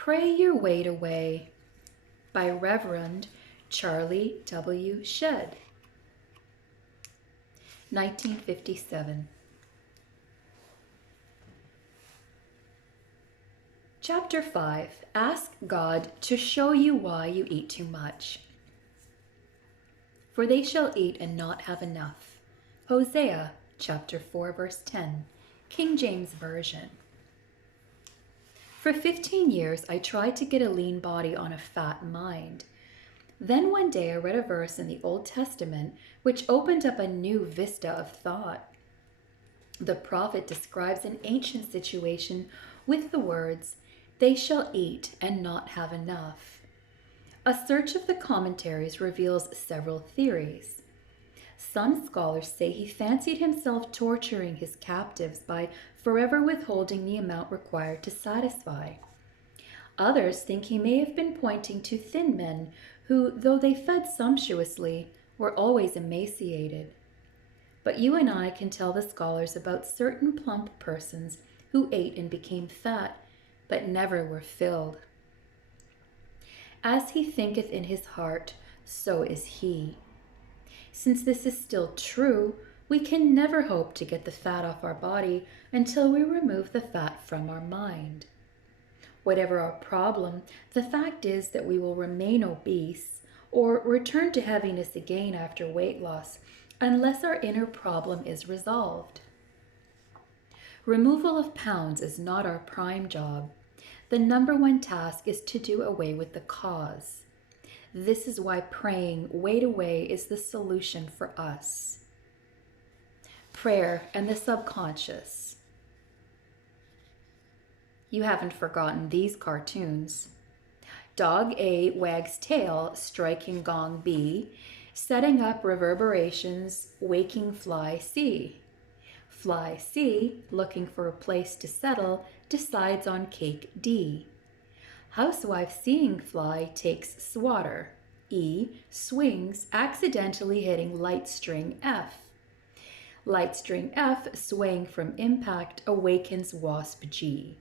Pray Your Weight Away by Reverend Charlie W. Shedd, 1957. Chapter 5. Ask God to show you why you eat too much. For they shall eat and not have enough. Hosea chapter 4, verse 10, King James Version. For 15 years, I tried to get a lean body on a fat mind. Then one day I read a verse in the Old Testament which opened up a new vista of thought. The prophet describes an ancient situation with the words, "They shall eat and not have enough." A search of the commentaries reveals several theories. Some scholars say he fancied himself torturing his captives by forever withholding the amount required to satisfy. Others think he may have been pointing to thin men who, though they fed sumptuously, were always emaciated. But you and I can tell the scholars about certain plump persons who ate and became fat, but never were filled. As he thinketh in his heart, so is he. Since this is still true, we can never hope to get the fat off our body until we remove the fat from our mind. Whatever our problem, the fact is that we will remain obese or return to heaviness again after weight loss unless our inner problem is resolved. Removal of pounds is not our prime job. The number one task is to do away with the cause. This is why praying weight away is the solution for us. Prayer and the subconscious. You haven't forgotten these cartoons. Dog A wags tail, striking gong B, setting up reverberations, waking fly C. Fly C, looking for a place to settle, decides on cake D. Housewife seeing fly takes swatter. E swings, accidentally hitting light string F. Light string F, swaying from impact, awakens wasp G.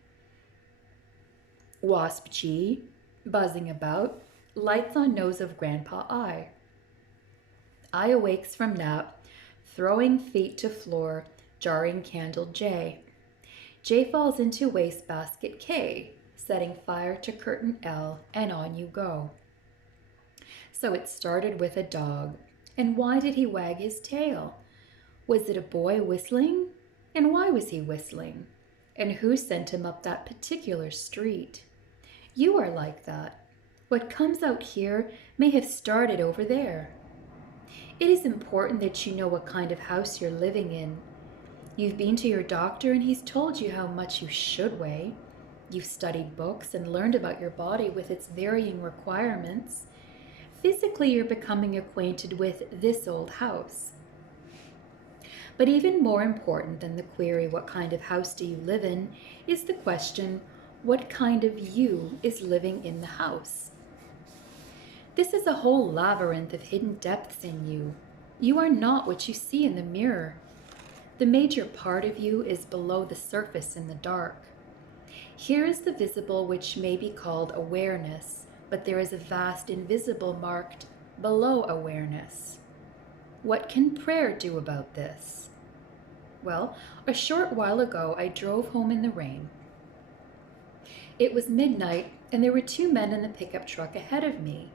Wasp G, buzzing about, lights on nose of Grandpa I. I awakes from nap, throwing feet to floor, jarring candle J. J falls into wastebasket K, setting fire to curtain L, and on you go. So it started with a dog. And why did he wag his tail? Was it a boy whistling? And why was he whistling? And who sent him up that particular street? You are like that. What comes out here may have started over there. It is important that you know what kind of house you're living in. You've been to your doctor and he's told you how much you should weigh. You've studied books and learned about your body with its varying requirements. Physically, you're becoming acquainted with this old house. But even more important than the query, what kind of house do you live in, is the question, what kind of you is living in the house? This is a whole labyrinth of hidden depths in you. You are not what you see in the mirror. The major part of you is below the surface in the dark. Here is the visible, which may be called awareness, but there is a vast invisible marked below awareness. What can prayer do about this? Well, a short while ago I drove home in the rain. It was midnight and there were two men in the pickup truck ahead of me.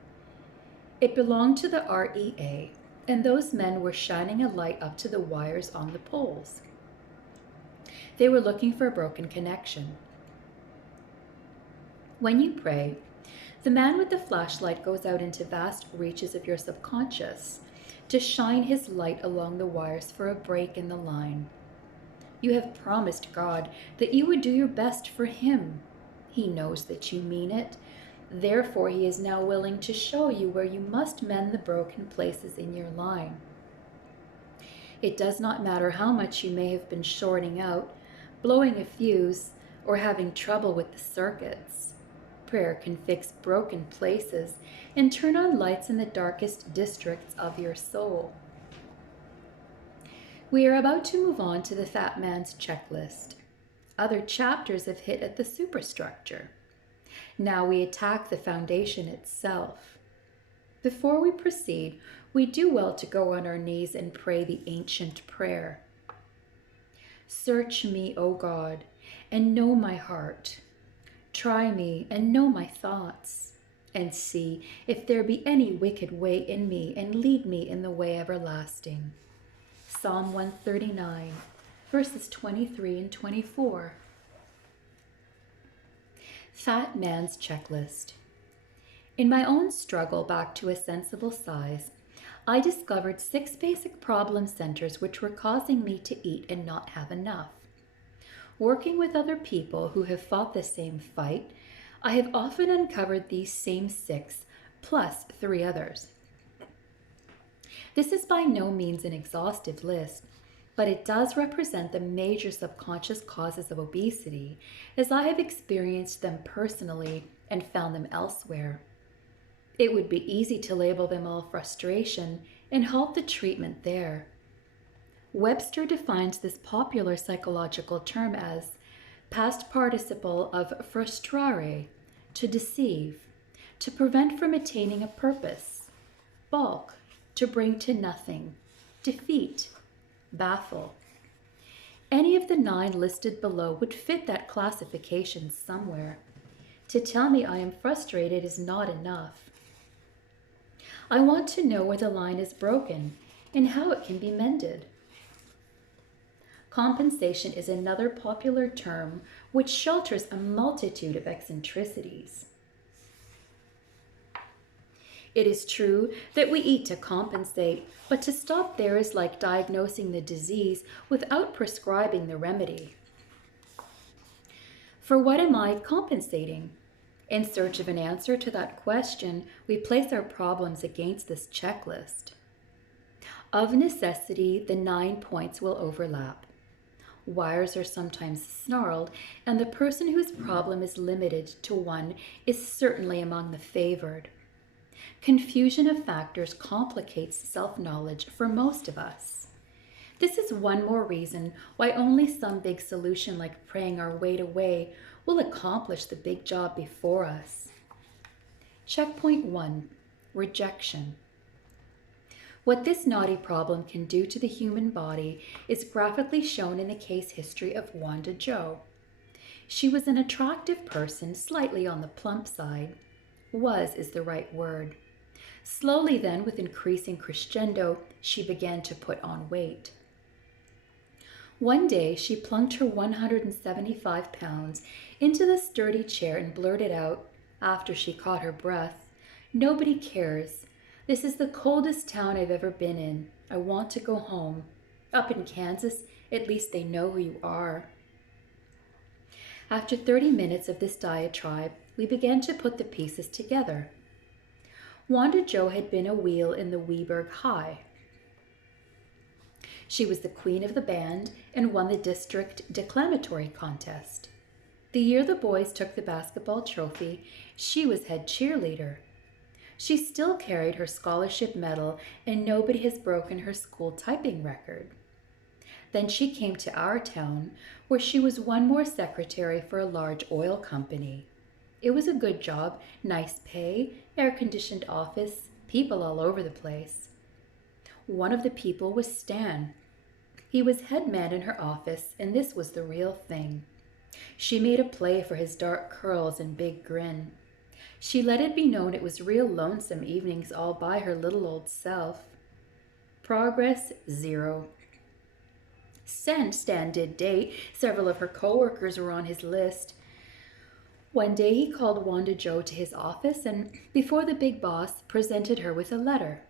It belonged to the REA, and those men were shining a light up to the wires on the poles. They were looking for a broken connection. When you pray, the man with the flashlight goes out into vast reaches of your subconscious to shine his light along the wires for a break in the line. You have promised God that you would do your best for him. He knows that you mean it. Therefore, he is now willing to show you where you must mend the broken places in your line. It does not matter how much you may have been shorting out, blowing a fuse, or having trouble with the circuits. Prayer can fix broken places and turn on lights in the darkest districts of your soul. We are about to move on to the fat man's checklist. Other chapters have hit at the superstructure. Now we attack the foundation itself. Before we proceed, we do well to go on our knees and pray the ancient prayer. Search me, O God, and know my heart. Try me and know my thoughts, and see if there be any wicked way in me, and lead me in the way everlasting. Psalm 139, verses 23 and 24. Fat Man's Checklist. In my own struggle back to a sensible size, I discovered 6 basic problem centers which were causing me to eat and not have enough. Working with other people who have fought the same fight, I have often uncovered these same 6, plus 3 others. This is by no means an exhaustive list, but it does represent the major subconscious causes of obesity, as I have experienced them personally and found them elsewhere. It would be easy to label them all frustration and halt the treatment there. Webster defines this popular psychological term as past participle of frustrare, to deceive, to prevent from attaining a purpose, balk, to bring to nothing, defeat, baffle. Any of the 9 listed below would fit that classification somewhere. To tell me I am frustrated is not enough. I want to know where the line is broken and how it can be mended. Compensation is another popular term which shelters a multitude of eccentricities. It is true that we eat to compensate, but to stop there is like diagnosing the disease without prescribing the remedy. For what am I compensating? In search of an answer to that question, we place our problems against this checklist. Of necessity, the 9 points will overlap. Wires are sometimes snarled, and the person whose problem is limited to 1 is certainly among the favored. Confusion of factors complicates self-knowledge for most of us. This is one more reason why only some big solution like praying our weight away will accomplish the big job before us. Checkpoint 1, rejection. What this naughty problem can do to the human body is graphically shown in the case history of Wanda Jo. She was an attractive person, slightly on the plump side. Was is the right word. Slowly then, with increasing crescendo, she began to put on weight. One day, she plunked her 175 pounds into the sturdy chair and blurted out, after she caught her breath, "Nobody cares. This is the coldest town I've ever been in. I want to go home. Up in Kansas, at least they know who you are." After 30 minutes of this diatribe, we began to put the pieces together. Wanda Jo had been a wheel in the Weberg High. She was the queen of the band and won the district declamatory contest. The year the boys took the basketball trophy, she was head cheerleader. She still carried her scholarship medal, and nobody has broken her school typing record. Then she came to our town, where she was one more secretary for a large oil company. It was a good job, nice pay, air-conditioned office, people all over the place. One of the people was Stan. He was head man in her office, and this was the real thing. She made a play for his dark curls and big grin. She let it be known it was real lonesome evenings all by her little old self. Progress, 0. Stan did date. Several of her co-workers were on his list. One day he called Wanda Jo to his office and, before the big boss, presented her with a letter.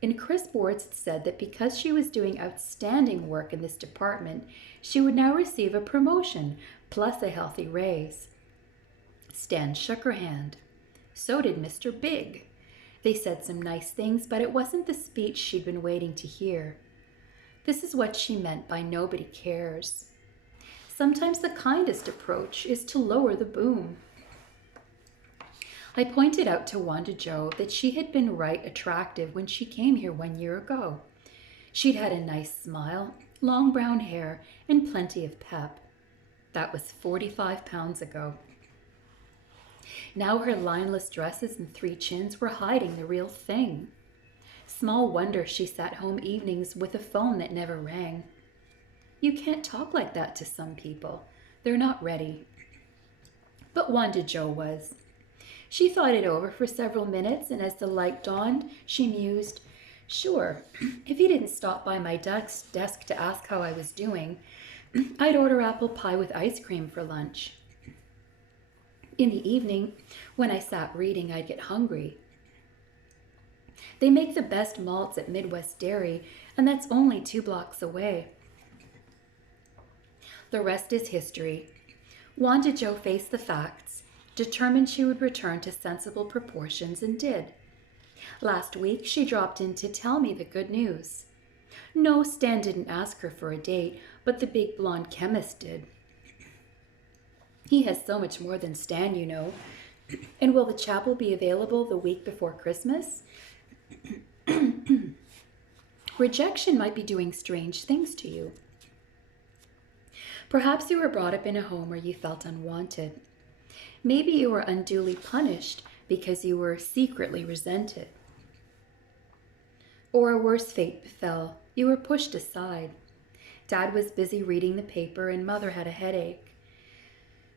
In crisp words it said that because she was doing outstanding work in this department, she would now receive a promotion, plus a healthy raise. Stan shook her hand. So did Mr. Big. They said some nice things, but it wasn't the speech she'd been waiting to hear. This is what she meant by nobody cares. Sometimes the kindest approach is to lower the boom. I pointed out to Wanda Jo that she had been right attractive when she came here 1 year ago. She'd had a nice smile, long brown hair, and plenty of pep. That was 45 pounds ago. Now her lineless dresses and 3 chins were hiding the real thing. Small wonder she sat home evenings with a phone that never rang. You can't talk like that to some people. They're not ready. But Wanda Jo was. She thought it over for several minutes, and as the light dawned, she mused, "Sure, if he didn't stop by my desk to ask how I was doing, I'd order apple pie with ice cream for lunch. In the evening, when I sat reading, I'd get hungry. They make the best malts at Midwest Dairy, and that's only 2 blocks away." The rest is history. Wanda Jo faced the facts, determined she would return to sensible proportions, and did. Last week, she dropped in to tell me the good news. No, Stan didn't ask her for a date, but the big blonde chemist did. He has so much more than Stan, you know. And will the chapel be available the week before Christmas? Rejection might be doing strange things to you. Perhaps you were brought up in a home where you felt unwanted. Maybe you were unduly punished because you were secretly resented. Or a worse fate befell. You were pushed aside. Dad was busy reading the paper and Mother had a headache.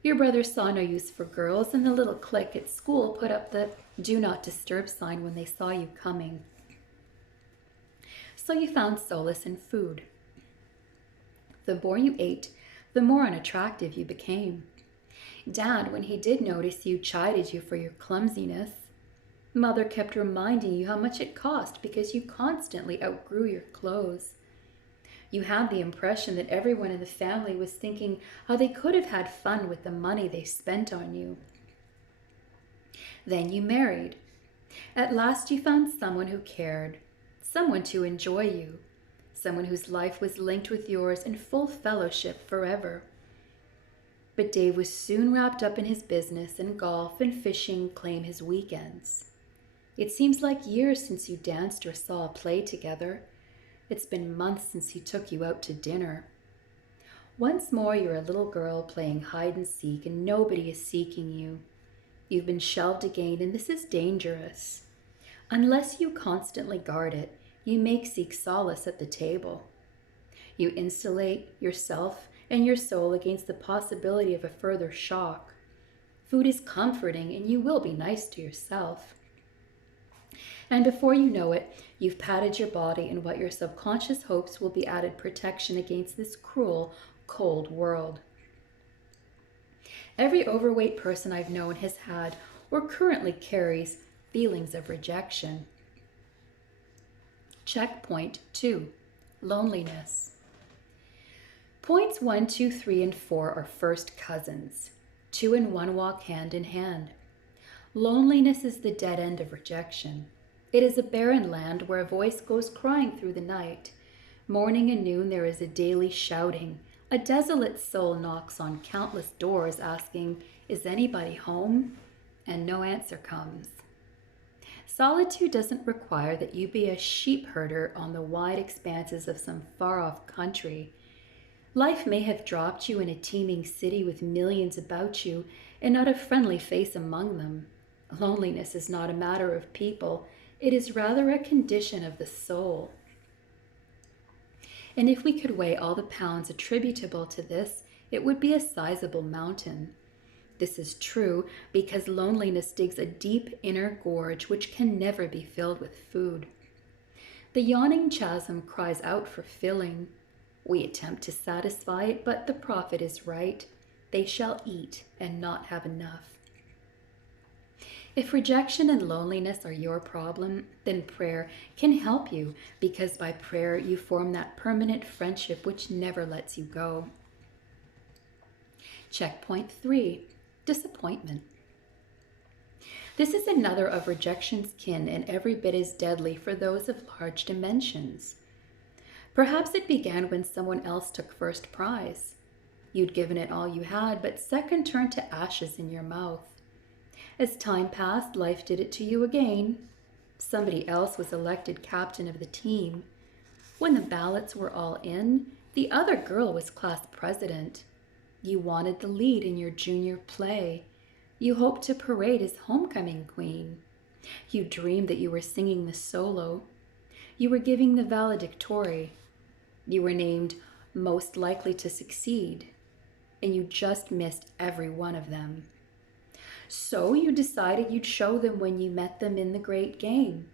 Your brother saw no use for girls, and the little clique at school put up the "Do Not Disturb" sign when they saw you coming. So you found solace in food. The more you ate, the more unattractive you became. Dad, when he did notice you, chided you for your clumsiness. Mother kept reminding you how much it cost because you constantly outgrew your clothes. You had the impression that everyone in the family was thinking how they could have had fun with the money they spent on you. Then you married. At last you found someone who cared, someone to enjoy you, someone whose life was linked with yours in full fellowship forever. But Dave was soon wrapped up in his business, and golf and fishing claim his weekends. It seems like years since you danced or saw a play together. It's been months since he took you out to dinner. Once more, you're a little girl playing hide and seek, and nobody is seeking you. You've been shelved again, and this is dangerous. Unless you constantly guard it, you may seek solace at the table. You insulate yourself and your soul against the possibility of a further shock. Food is comforting, and you will be nice to yourself. And before you know it, you've padded your body in what your subconscious hopes will be added protection against this cruel, cold world. Every overweight person I've known has had or currently carries feelings of rejection. Checkpoint 2, loneliness. Points 1, 2, 3, and 4 are first cousins. 2 and 1 walk hand in hand. Loneliness is the dead end of rejection. It is a barren land where a voice goes crying through the night. Morning and noon there is a daily shouting. A desolate soul knocks on countless doors asking, "Is anybody home?" And no answer comes. Solitude doesn't require that you be a sheep herder on the wide expanses of some far-off country. Life may have dropped you in a teeming city with millions about you and not a friendly face among them. Loneliness is not a matter of people. It is rather a condition of the soul. And if we could weigh all the pounds attributable to this, it would be a sizable mountain. This is true because loneliness digs a deep inner gorge which can never be filled with food. The yawning chasm cries out for filling. We attempt to satisfy it, but the prophet is right. They shall eat and not have enough. If rejection and loneliness are your problem, then prayer can help you, because by prayer you form that permanent friendship which never lets you go. Checkpoint 3, disappointment. This is another of rejection's kin, and every bit as deadly for those of large dimensions. Perhaps it began when someone else took first prize. You'd given it all you had, but second turned to ashes in your mouth. As time passed, life did it to you again. Somebody else was elected captain of the team. When the ballots were all in, the other girl was class president. You wanted the lead in your junior play. You hoped to parade as homecoming queen. You dreamed that you were singing the solo. You were giving the valedictory. You were named most likely to succeed, and you just missed every one of them. So you decided you'd show them when you met them in the great game.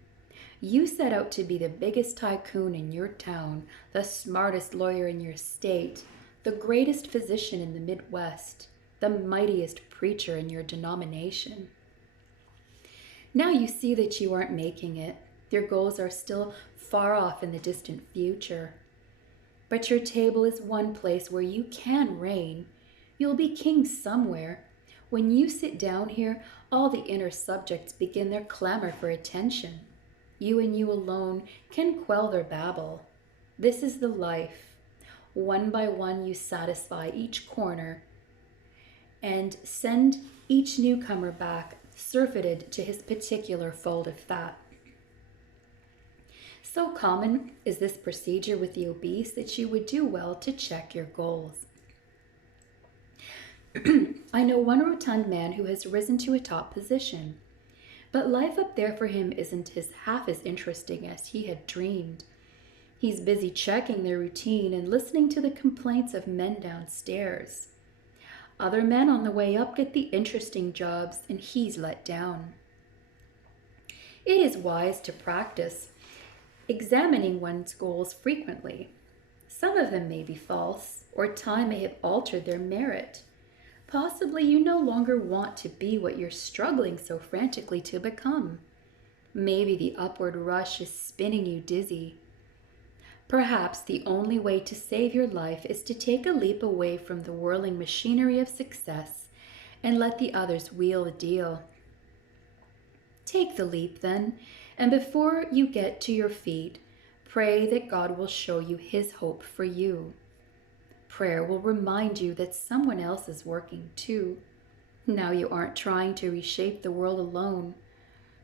You set out to be the biggest tycoon in your town, the smartest lawyer in your state, the greatest physician in the Midwest, the mightiest preacher in your denomination. Now you see that you aren't making it. Your goals are still far off in the distant future. But your table is one place where you can reign. You'll be king somewhere. When you sit down here, all the inner subjects begin their clamor for attention. You and you alone can quell their babble. This is the life. One by one you satisfy each corner and send each newcomer back surfeited to his particular fold of fat. So common is this procedure with the obese that you would do well to check your goals. I know one rotund man who has risen to a top position, but life up there for him isn't half as interesting as he had dreamed. He's busy checking their routine and listening to the complaints of men downstairs. Other men on the way up get the interesting jobs, and he's let down. It is wise to practice examining one's goals frequently. Some of them may be false, or time may have altered their merit. Possibly you no longer want to be what you're struggling so frantically to become. Maybe the upward rush is spinning you dizzy. Perhaps the only way to save your life is to take a leap away from the whirling machinery of success and let the others wheel the deal. Take the leap then, and before you get to your feet, pray that God will show you His hope for you. Prayer will remind you that someone else is working too. Now you aren't trying to reshape the world alone.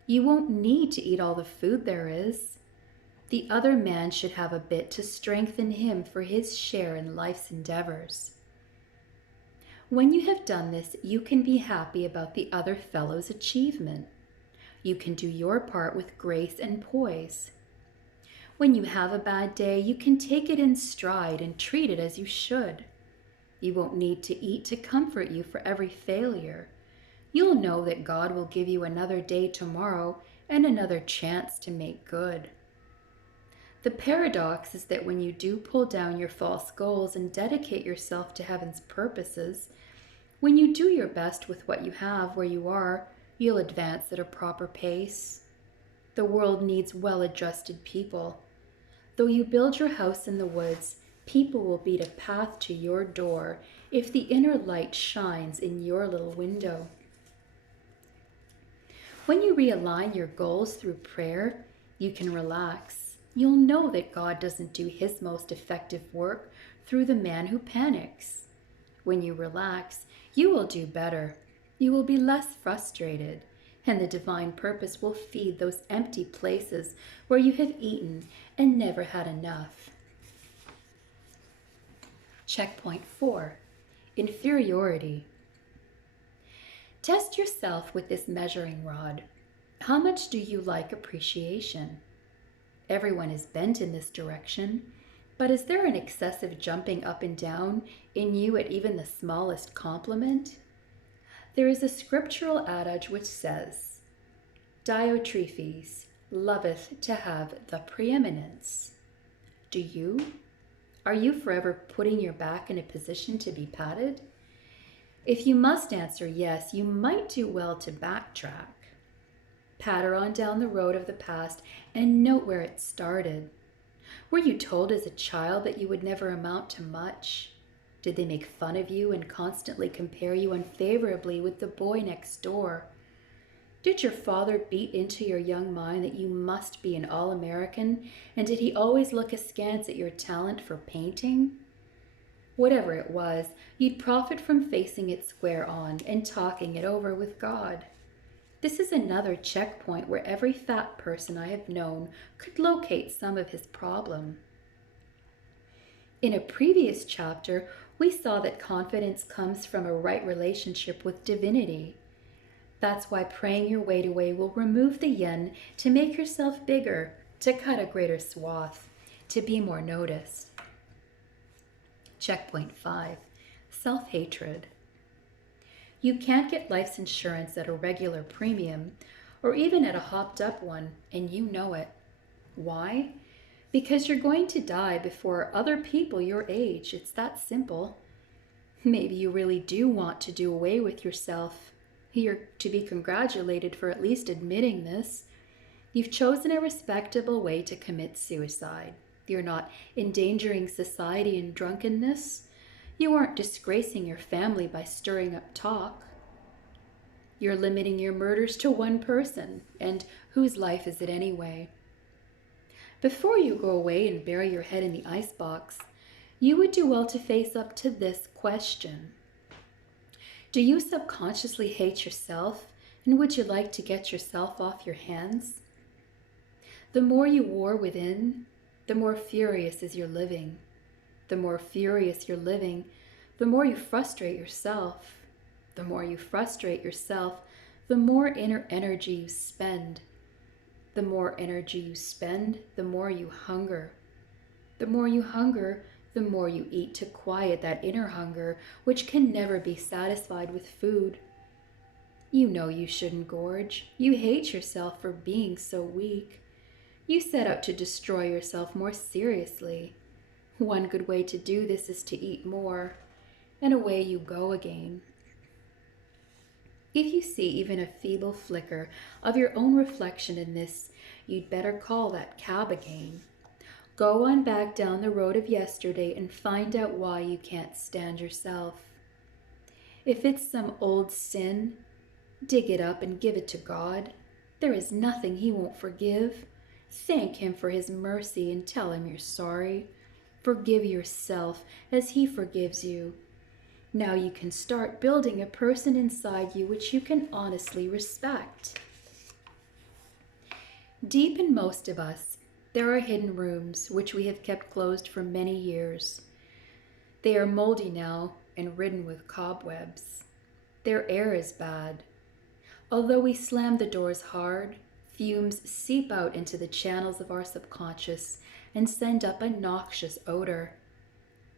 You won't need to eat all the food there is. The other man should have a bit to strengthen him for his share in life's endeavors. When you have done this, you can be happy about the other fellow's achievement. You can do your part with grace and poise. When you have a bad day, you can take it in stride and treat it as you should. You won't need to eat to comfort you for every failure. You'll know that God will give you another day tomorrow and another chance to make good. The paradox is that when you do pull down your false goals and dedicate yourself to heaven's purposes, when you do your best with what you have where you are, you'll advance at a proper pace. The world needs well-adjusted people. Though you build your house in the woods, people will beat a path to your door if the inner light shines in your little window. When you realign your goals through prayer, you can relax. You'll know that God doesn't do His most effective work through the man who panics. When you relax, you will do better. You will be less frustrated, and the divine purpose will feed those empty places where you have eaten and never had enough. Checkpoint 4. Inferiority. Test yourself with this measuring rod. How much do you like appreciation? Everyone is bent in this direction, but is there an excessive jumping up and down in you at even the smallest compliment? There is a scriptural adage which says, Diotrephes loveth to have the preeminence. Do you? Are you forever putting your back in a position to be patted? If you must answer yes, you might do well to backtrack. Patter on down the road of the past and note where it started. Were you told as a child that you would never amount to much? Did they make fun of you and constantly compare you unfavorably with the boy next door? Did your father beat into your young mind that you must be an all-American, and did he always look askance at your talent for painting? Whatever it was, you'd profit from facing it square on and talking it over with God. This is another checkpoint where every fat person I have known could locate some of his problem. In a previous chapter, we saw that confidence comes from a right relationship with divinity. That's why praying your weight away will remove the yin to make yourself bigger, to cut a greater swath, to be more noticed. Checkpoint 5. Self-hatred. You can't get life's insurance at a regular premium, or even at a hopped up one, and you know it. Why? Because you're going to die before other people your age. It's that simple. Maybe you really do want to do away with yourself. You're to be congratulated for at least admitting this. You've chosen a respectable way to commit suicide. You're not endangering society in drunkenness. You aren't disgracing your family by stirring up talk. You're limiting your murders to one person, and whose life is it anyway? Before you go away and bury your head in the icebox, you would do well to face up to this question. Do you subconsciously hate yourself, and would you like to get yourself off your hands? The more you war within, the more furious is your living. The more furious you're living, the more you frustrate yourself. The more you frustrate yourself, the more inner energy you spend. The more energy you spend, the more you hunger. The more you hunger, the more you eat to quiet that inner hunger, which can never be satisfied with food. You know you shouldn't gorge. You hate yourself for being so weak. You set out to destroy yourself more seriously. One good way to do this is to eat more, and away you go again. If you see even a feeble flicker of your own reflection in this, you'd better call that cab again. Go on back down the road of yesterday and find out why you can't stand yourself. If it's some old sin, dig it up and give it to God. There is nothing He won't forgive. Thank Him for His mercy and tell Him you're sorry. Forgive yourself as He forgives you. Now you can start building a person inside you which you can honestly respect. Deep in most of us, there are hidden rooms which we have kept closed for many years. They are moldy now and ridden with cobwebs. Their air is bad. Although we slam the doors hard, fumes seep out into the channels of our subconscious and send up a noxious odor.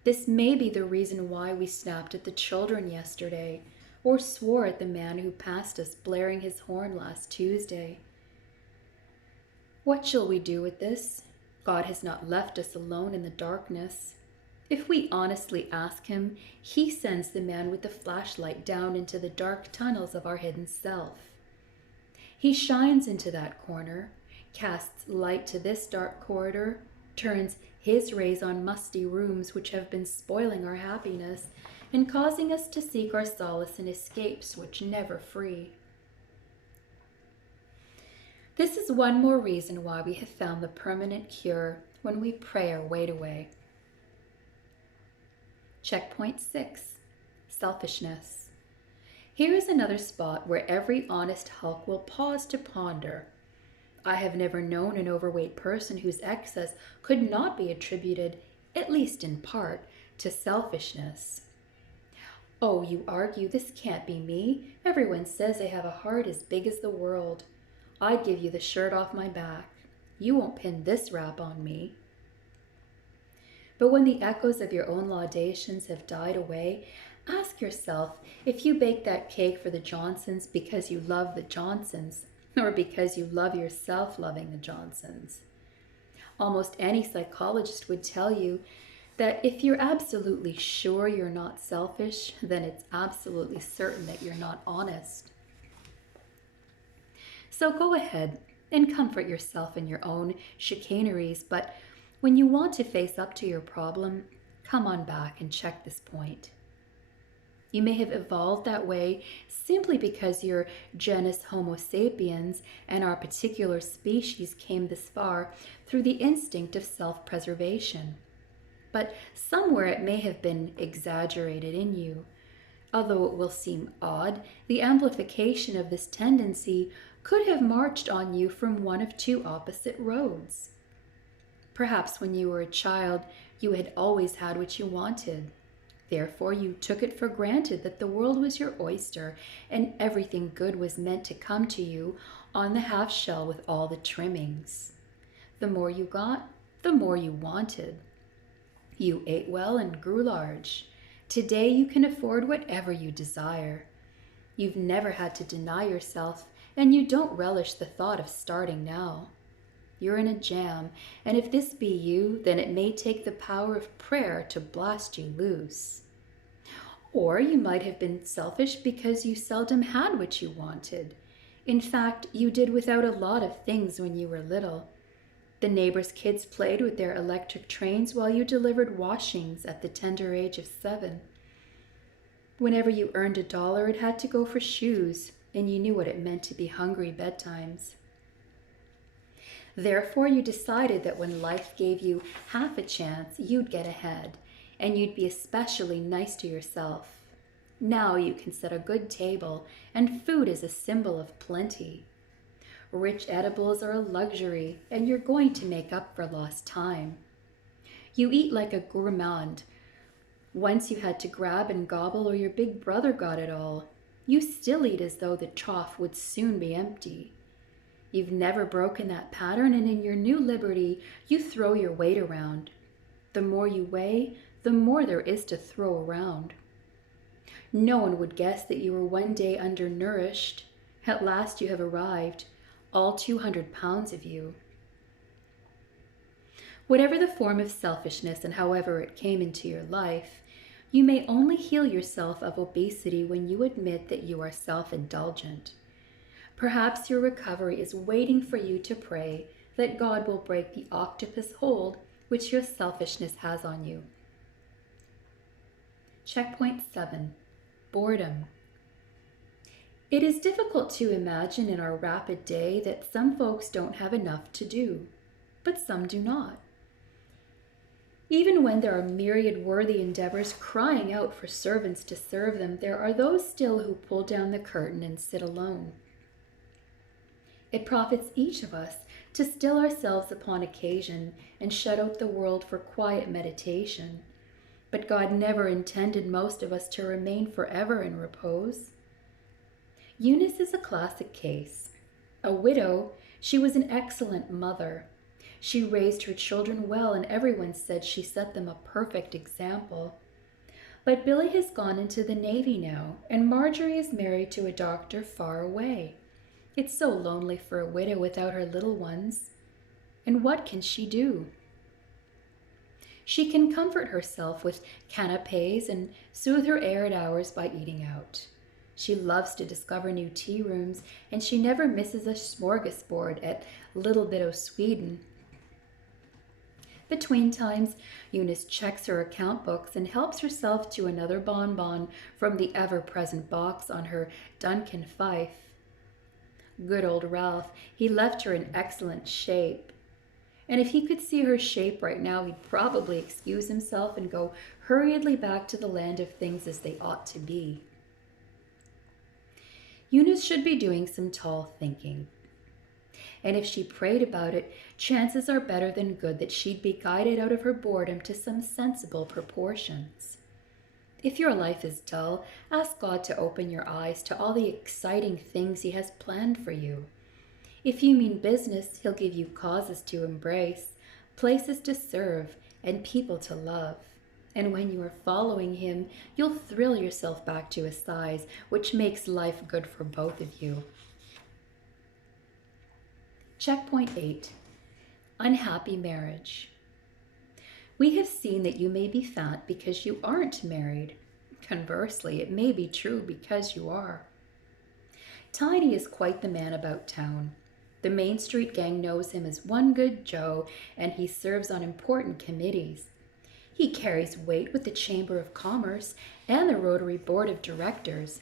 This may be the reason why we snapped at the children yesterday, or swore at the man who passed us blaring his horn last Tuesday. What shall we do with this? God has not left us alone in the darkness. If we honestly ask Him, He sends the man with the flashlight down into the dark tunnels of our hidden self. He shines into that corner, casts light to this dark corridor, turns His rays on musty rooms which have been spoiling our happiness and causing us to seek our solace in escapes which never free. This is one more reason why we have found the permanent cure when we pray our weight away. Checkpoint 6. Selfishness. Here is another spot where every honest hulk will pause to ponder. I have never known an overweight person whose excess could not be attributed, at least in part, to selfishness. Oh, you argue, this can't be me. Everyone says I have a heart as big as the world. I'd give you the shirt off my back. You won't pin this rap on me. But when the echoes of your own laudations have died away, ask yourself if you baked that cake for the Johnsons because you love the Johnsons, or because you love yourself loving the Johnsons. Almost any psychologist would tell you that if you're absolutely sure you're not selfish, then it's absolutely certain that you're not honest. So go ahead and comfort yourself in your own chicaneries, but when you want to face up to your problem, come on back and check this point. You may have evolved that way simply because your genus Homo sapiens and our particular species came this far through the instinct of self-preservation. But somewhere it may have been exaggerated in you. Although it will seem odd, the amplification of this tendency could have marched on you from one of two opposite roads. Perhaps when you were a child, you had always had what you wanted. Therefore, you took it for granted that the world was your oyster and everything good was meant to come to you on the half shell with all the trimmings. The more you got, the more you wanted. You ate well and grew large. Today you can afford whatever you desire. You've never had to deny yourself, and you don't relish the thought of starting now. You're in a jam, and if this be you, then it may take the power of prayer to blast you loose. Or you might have been selfish because you seldom had what you wanted. In fact, you did without a lot of things when you were little. The neighbors' kids played with their electric trains while you delivered washings at the tender age of 7. Whenever you earned $1, it had to go for shoes, and you knew what it meant to be hungry bedtimes. Therefore, you decided that when life gave you half a chance, you'd get ahead, and you'd be especially nice to yourself. Now you can set a good table, and food is a symbol of plenty. Rich edibles are a luxury, and you're going to make up for lost time. You eat like a gourmand. Once you had to grab and gobble or your big brother got it all. You still eat as though the trough would soon be empty. You've never broken that pattern, and in your new liberty, you throw your weight around. The more you weigh, the more there is to throw around. No one would guess that you were one day undernourished. At last you have arrived, all 200 pounds of you. Whatever the form of selfishness and however it came into your life, you may only heal yourself of obesity when you admit that you are self-indulgent. Perhaps your recovery is waiting for you to pray that God will break the octopus hold which your selfishness has on you. Checkpoint 7. Boredom. It is difficult to imagine in our rapid day that some folks don't have enough to do, but some do not. Even when there are myriad worthy endeavors crying out for servants to serve them, there are those still who pull down the curtain and sit alone. It profits each of us to still ourselves upon occasion and shut out the world for quiet meditation. But God never intended most of us to remain forever in repose. Eunice is a classic case. A widow, she was an excellent mother. She raised her children well, and everyone said she set them a perfect example. But Billy has gone into the Navy now, and Marjorie is married to a doctor far away. It's so lonely for a widow without her little ones. And what can she do? She can comfort herself with canapes and soothe her arid hours by eating out. She loves to discover new tea rooms, and she never misses a smorgasbord at Little Bit of Sweden. Between times, Eunice checks her account books and helps herself to another bonbon from the ever-present box on her Duncan fife. Good old Ralph, he left her in excellent shape. And if he could see her shape right now, he'd probably excuse himself and go hurriedly back to the land of things as they ought to be. Eunice should be doing some tall thinking. And if she prayed about it, chances are better than good that she'd be guided out of her boredom to some sensible proportions. If your life is dull, ask God to open your eyes to all the exciting things He has planned for you. If you mean business, He'll give you causes to embrace, places to serve, and people to love. And when you are following Him, you'll thrill yourself back to His size, which makes life good for both of you. Checkpoint 8. Unhappy marriage. We have seen that you may be fat because you aren't married. Conversely, it may be true because you are. Tiny is quite the man about town. The Main Street gang knows him as one good Joe, and he serves on important committees. He carries weight with the Chamber of Commerce and the Rotary Board of Directors.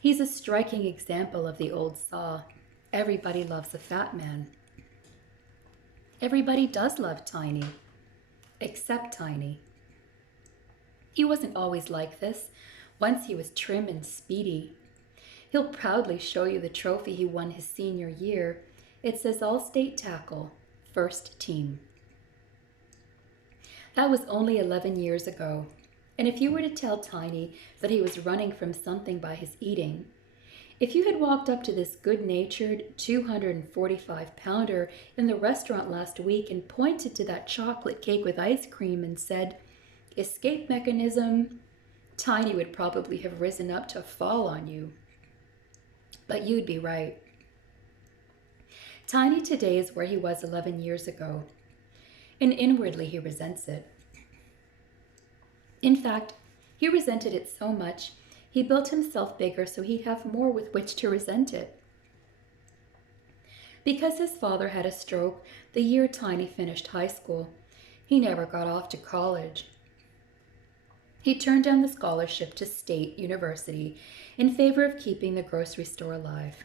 He's a striking example of the old saw. Everybody loves a fat man. Everybody does love Tiny, except Tiny. He wasn't always like this. Once he was trim and speedy. He'll proudly show you the trophy he won his senior year. It says All-State Tackle, First Team. That was only 11 years ago. And if you were to tell Tiny that he was running from something by his eating, if you had walked up to this good-natured 245-pounder in the restaurant last week and pointed to that chocolate cake with ice cream and said, "Escape mechanism," Tiny would probably have risen up to fall on you. But you'd be right. Tiny today is where he was 11 years ago, and inwardly he resents it. In fact, he resented it so much, he built himself bigger so he'd have more with which to resent it. Because his father had a stroke the year Tiny finished high school, he never got off to college. He turned down the scholarship to State University in favor of keeping the grocery store alive.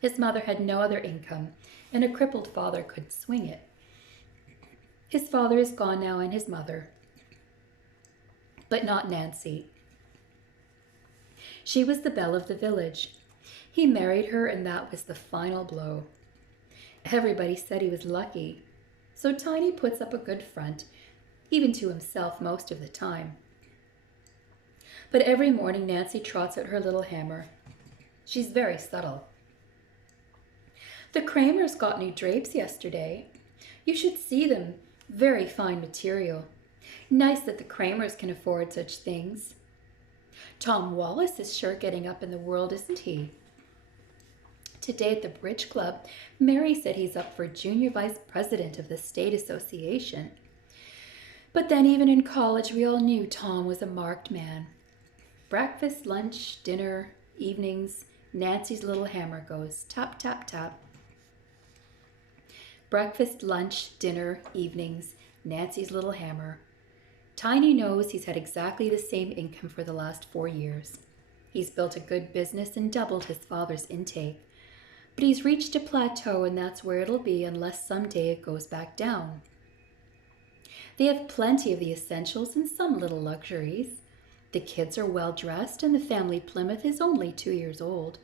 His mother had no other income, and a crippled father couldn't swing it. His father is gone now, and his mother. But not Nancy. She was the belle of the village. He married her, and that was the final blow. Everybody said he was lucky, so Tiny puts up a good front, even to himself most of the time. But every morning Nancy trots out her little hammer. She's very subtle. "The Kramers got new drapes yesterday. You should see them. Very fine material. Nice that the Kramers can afford such things. Tom Wallace is sure getting up in the world, isn't he? Today at the Bridge Club, Mary said he's up for junior vice president of the state association. But then even in college, we all knew Tom was a marked man. Breakfast, lunch, dinner, evenings, Nancy's little hammer goes tap, tap, tap. Breakfast, lunch, dinner, evenings, Nancy's little hammer. Tiny knows he's had exactly the same income for the last 4 years. He's built a good business and doubled his father's intake. But he's reached a plateau, and that's where it'll be unless someday it goes back down. They have plenty of the essentials and some little luxuries. The kids are well dressed, and the family Plymouth is only 2 years old.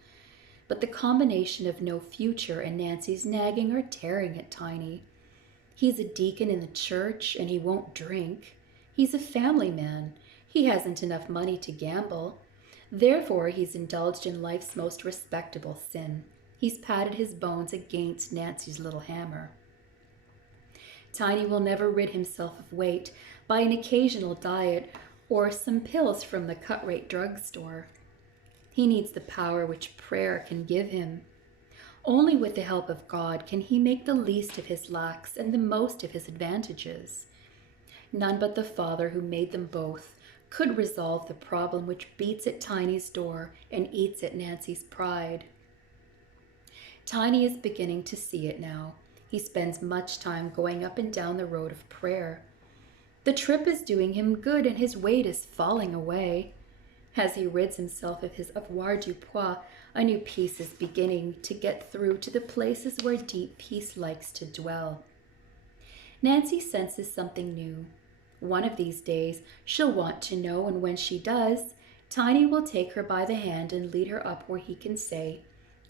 But the combination of no future and Nancy's nagging are tearing at Tiny. He's a deacon in the church, and he won't drink. He's a family man. He hasn't enough money to gamble. Therefore, he's indulged in life's most respectable sin. He's patted his bones against Nancy's little hammer. Tiny will never rid himself of weight by an occasional diet or some pills from the cut-rate drugstore. He needs the power which prayer can give him. Only with the help of God can he make the least of his lacks and the most of his advantages. None but the Father who made them both could resolve the problem which beats at Tiny's door and eats at Nancy's pride. Tiny is beginning to see it now. He spends much time going up and down the road of prayer. The trip is doing him good, and his weight is falling away. As he rids himself of his avoirdupois, a new peace is beginning to get through to the places where deep peace likes to dwell. Nancy senses something new. One of these days, she'll want to know, and when she does, Tiny will take her by the hand and lead her up where he can say,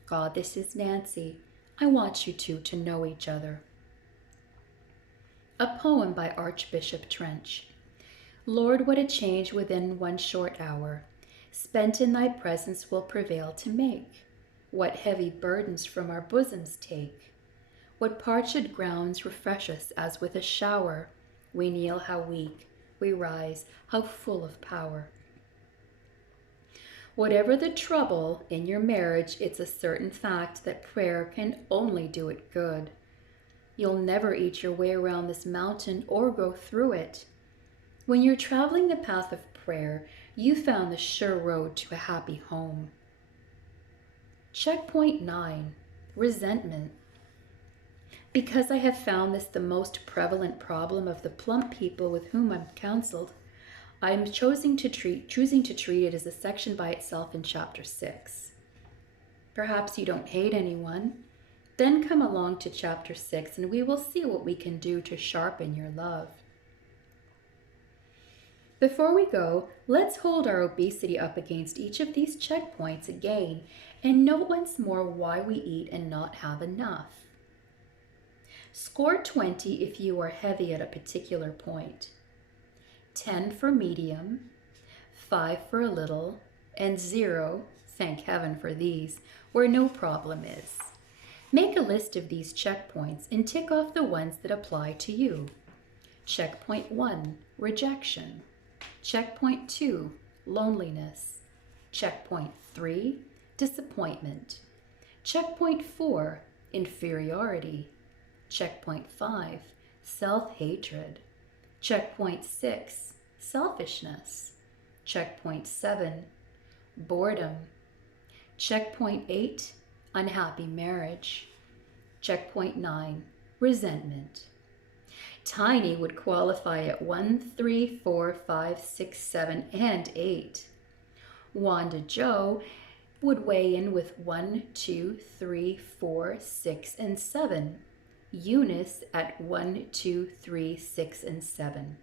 "God, this is Nancy. I want you two to know each other." A poem by Archbishop Trench. Lord, what a change within 1 short hour, spent in thy presence, will prevail to make. What heavy burdens from our bosoms take. What parched grounds refresh us as with a shower. We kneel, how weak. We rise, how full of power. Whatever the trouble in your marriage, it's a certain fact that prayer can only do it good. You'll never eat your way around this mountain or go through it. When you're traveling the path of prayer, you found the sure road to a happy home. Checkpoint 9, resentment. Because I have found this the most prevalent problem of the plump people with whom I'm counseled, I am choosing to treat it as a section by itself in Chapter 6. Perhaps you don't hate anyone. Then come along to Chapter 6 and we will see what we can do to sharpen your love. Before we go, let's hold our obesity up against each of these checkpoints again and note once more why we eat and not have enough. Score 20 if you are heavy at a particular point. 10 for medium, 5 for a little, and 0, thank heaven for these, where no problem is. Make a list of these checkpoints and tick off the ones that apply to you. Checkpoint 1, rejection. Checkpoint 2, loneliness. Checkpoint 3, disappointment. Checkpoint 4, inferiority. Checkpoint 5, self-hatred. Checkpoint 6, selfishness. Checkpoint 7, boredom. Checkpoint 8, unhappy marriage. Checkpoint 9, resentment. Tiny would qualify at 1, 3, 4, 5, 6, 7, and 8. Wanda Joe would weigh in with 1, 2, 3, 4, 6, and 7. Eunice at 1, 2, 3, 6, and 7.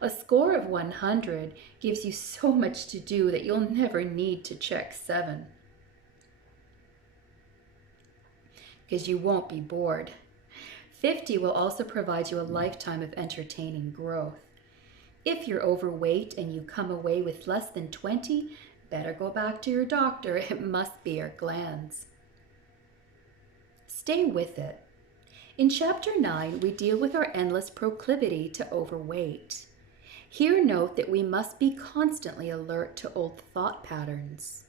A score of 100 gives you so much to do that you'll never need to check 7. Because you won't be bored. 50 will also provide you a lifetime of entertaining growth. If you're overweight and you come away with less than 20, better go back to your doctor. It must be your glands. Stay with it. In Chapter 9, we deal with our endless proclivity to overweight. Here note that we must be constantly alert to old thought patterns.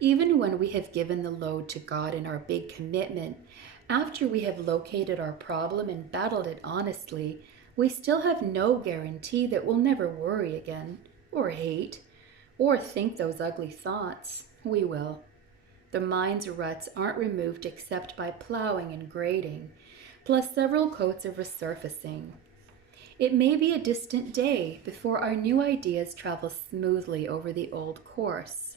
Even when we have given the load to God in our big commitment, after we have located our problem and battled it honestly, we still have no guarantee that we'll never worry again, or hate, or think those ugly thoughts. We will. The mind's ruts aren't removed except by plowing and grading, plus several coats of resurfacing. It may be a distant day before our new ideas travel smoothly over the old course.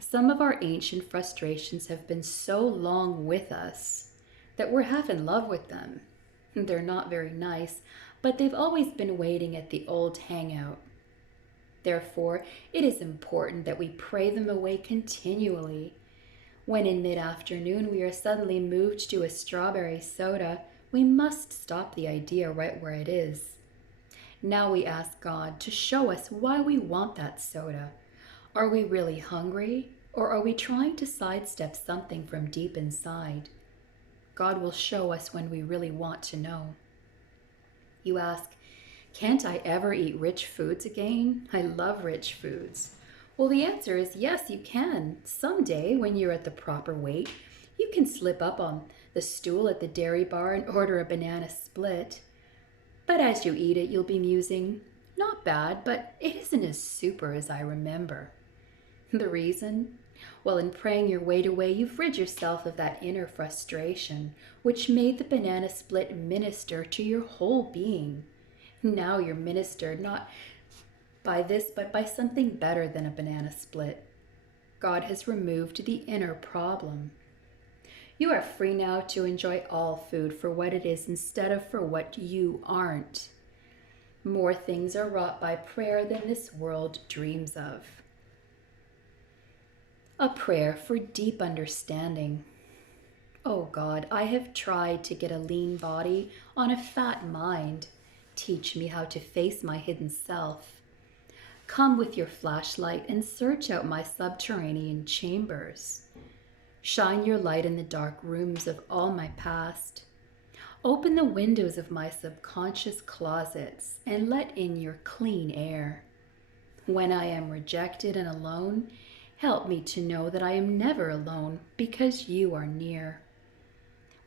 Some of our ancient frustrations have been so long with us that we're half in love with them. They're not very nice, but they've always been waiting at the old hangout. Therefore, it is important that we pray them away continually. When in mid-afternoon we are suddenly moved to a strawberry soda, we must stop the idea right where it is. Now we ask God to show us why we want that soda. Are we really hungry, or are we trying to sidestep something from deep inside? God will show us when we really want to know. You ask, can't I ever eat rich foods again? I love rich foods. Well, the answer is yes, you can. Someday, when you're at the proper weight, you can slip up on the stool at the dairy bar and order a banana split. But as you eat it, you'll be musing, not bad, but it isn't as super as I remember. The reason? Well, in praying your weight away, you've rid yourself of that inner frustration, which made the banana split minister to your whole being. Now you're ministered not by this, but by something better than a banana split. God has removed the inner problem. You are free now to enjoy all food for what it is instead of for what you aren't. More things are wrought by prayer than this world dreams of. A prayer for deep understanding. Oh God, I have tried to get a lean body on a fat mind. Teach me how to face my hidden self. Come with your flashlight and search out my subterranean chambers. Shine your light in the dark rooms of all my past. Open the windows of my subconscious closets and let in your clean air. When I am rejected and alone, help me to know that I am never alone because you are near.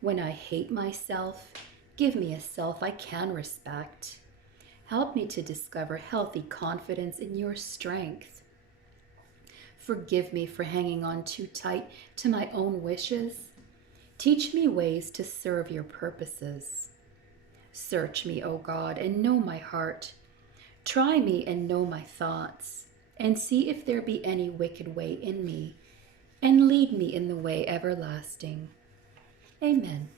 When I hate myself, give me a self I can respect. Help me to discover healthy confidence in your strength. Forgive me for hanging on too tight to my own wishes. Teach me ways to serve your purposes. Search me, O God, and know my heart. Try me and know my thoughts, and see if there be any wicked way in me, and lead me in the way everlasting. Amen.